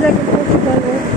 like in Portugal. Oh.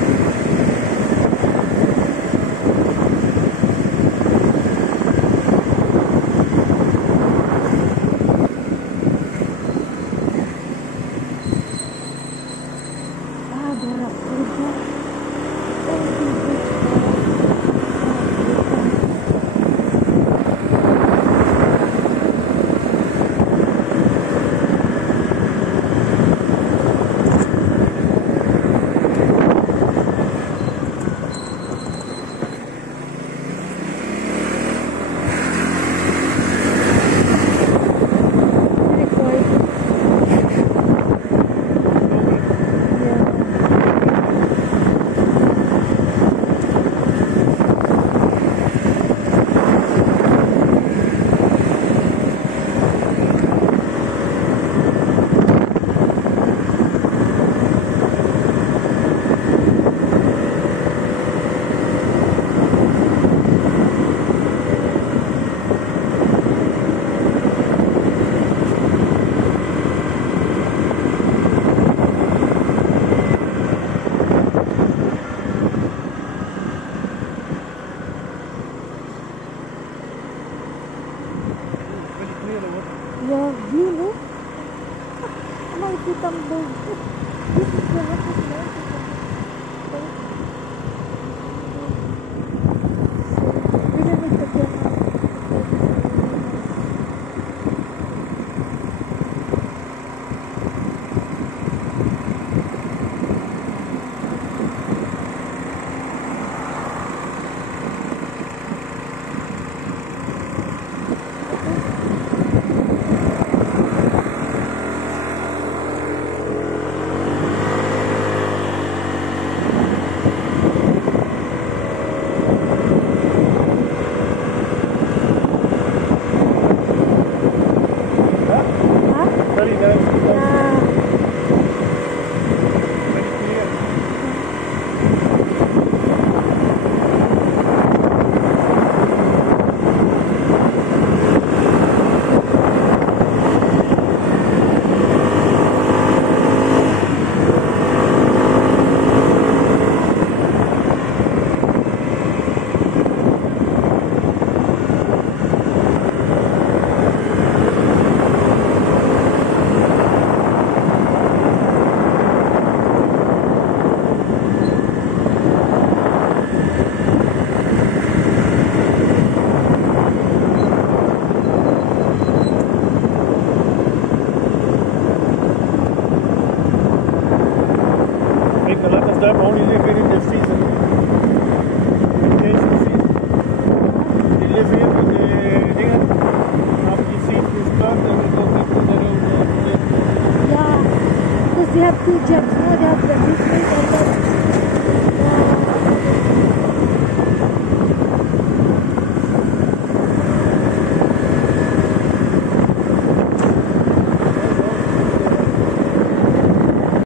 Yeah, view, no? Makikita ang bird. This is the hottest night. Really magtagyan na. Only living in the season. Vacation season. They live here with the here. After the season is done, then they go back to their own place. Yeah, because they have two jobs. Now they have the business.